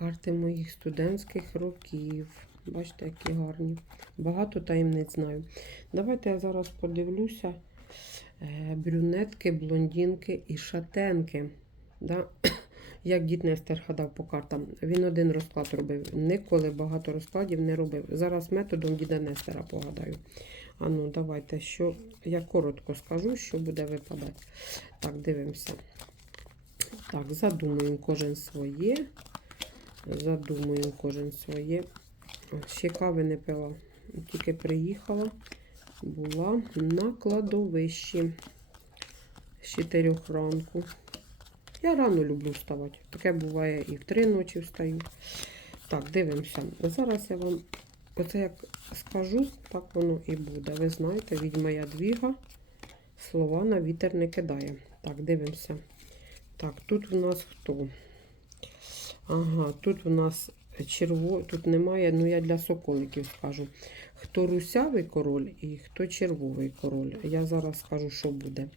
Карти моїх студентських років. Бачите, які гарні. Багато таємниць знаю. Давайте я зараз подивлюся. Е, Брюнетки, блондинки і шатенки. Да? Як дід Нестер гадав по картам. Він один розклад робив. Ніколи багато розкладів не робив. Зараз методом діда Нестера погадаю. А ну, давайте, що я коротко скажу, що буде випадати. Так, дивимося. Так, задумуємо кожен своє. Задумуємо кожен своє. Ще кави не пила. Тільки приїхала, була на кладовищі з 4 ранку. Я рано люблю вставати. Таке буває і в 3 ночі встаю. Так, дивимося. Зараз я вам оце як скажу, так воно і буде. Ви знаєте, відьма ядвіга слова на вітер не кидає. Так, дивимося. Так, тут у нас хто? Ага, тут у нас черво, тут немає, ну я для соколиків скажу. Хто русявий король і хто червовий король. Я зараз скажу, що буде.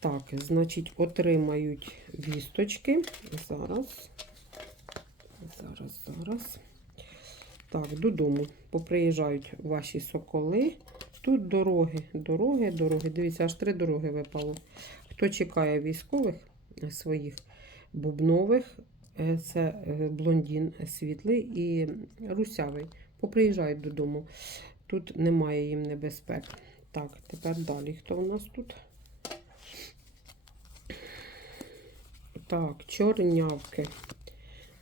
Так, значить, отримають вісточки. Зараз. Зараз, зараз. Так, додому. Поприїжджають ваші соколи. Тут дороги, дороги, дороги. Дивіться, аж три дороги випало. Хто чекає військових своїх бубнових, це е, блондін світлий і русявий. Поприїжджають додому. Тут немає їм небезпек. Так, тепер далі. Хто у нас тут? Так, чорнявки.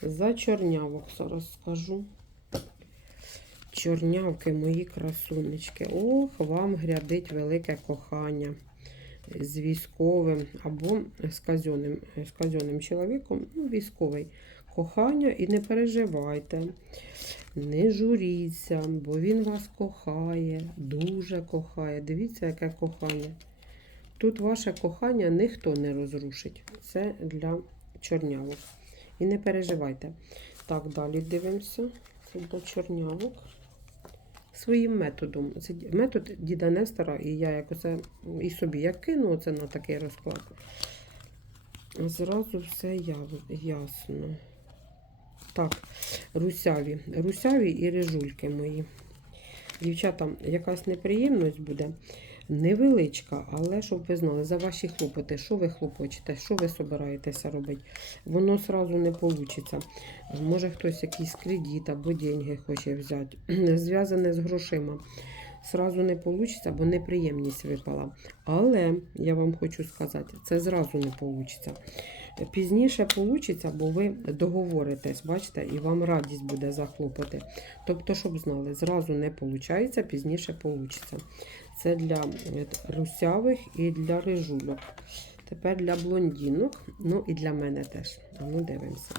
За чорнявок зараз скажу. Чорнявки, мої красунечки. Ох, вам грядить велике кохання з військовим або з казенним, з казенним чоловіком, ну, військовий кохання. І не переживайте, не журіться, бо він вас кохає, дуже кохає. Дивіться, яке кохання. Тут ваше кохання ніхто не розрушить. Це для чорнявок. І не переживайте. Так, далі дивимося. Це для чорнявок. Своїм методом. Це метод діда Нестора, і я як і собі як кину оце на такий розклад. Зразу все ясно. Так, русяві. Русяві і рижульки мої. Дівчата, якась неприємність буде. Невеличка, але щоб ви знали, за ваші хлопоти, що ви хлопочете, що ви собираєтеся робити, воно сразу не вийде. Може хтось якийсь кредит або деньги хоче взяти, зв'язане з грошима. Сразу не вийде, бо неприємність випала. Але я вам хочу сказати, це зразу не вийде. Пізніше вийде, бо ви договоритесь, бачите, і вам радість буде захлопати. Тобто, щоб знали, зразу не виходить, пізніше вийде. Це для е, русявих і для рижульок. Тепер для блондинок, ну і для мене теж. Ну дивимося.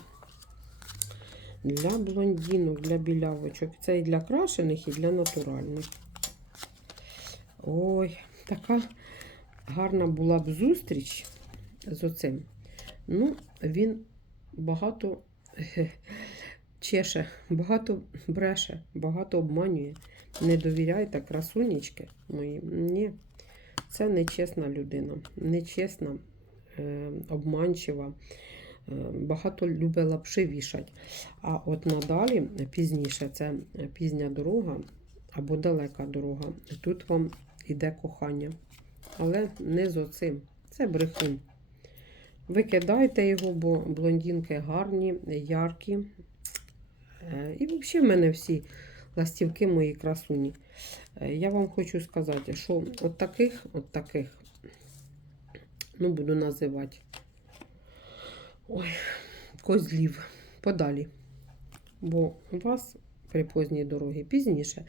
Для блондинок, для білявочок. Це і для крашених, і для натуральних. Ой, така гарна була б зустріч з оцим. Ну, він багато чеше, багато бреше, багато обманює. Не довіряйте, красунечки мої. Ні, це нечесна людина, нечесна, е, обманчива. Е, Багато любить лапши вішать. А от надалі, пізніше, це пізня дорога або далека дорога. Тут вам іде кохання. Але не з оцим. Це брехун. Викидайте його, бо блондинки гарні, яркі. Е, І взагалі в мене всі ластівки мої красуні. Е, Я вам хочу сказати, що от таких, от таких, ну, буду називати ой, козлів подалі. Бо у вас при поздній дорогі пізніше.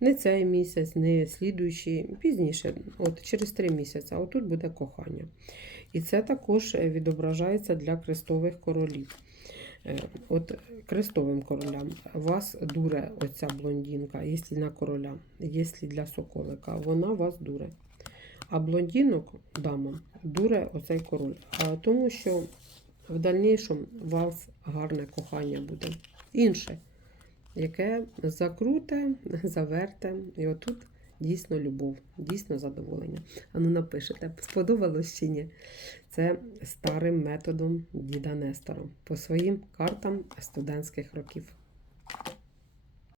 Не цей місяць, не слідуючий, пізніше, от через три місяці, а отут буде кохання. І це також е, відображається для крестових королів. Е, От крестовим королям вас дуре оця блондинка, якщо на короля, якщо для соколика, вона вас дуре. А блондинок, дама, дуре оцей король. А тому що в дальнішому вас гарне кохання буде. Інше, яке закруте, заверте. І отут дійсно любов, дійсно задоволення. А ну напишете, сподобалось чи ні? Це старим методом діда Нестора по своїм картам студентських років.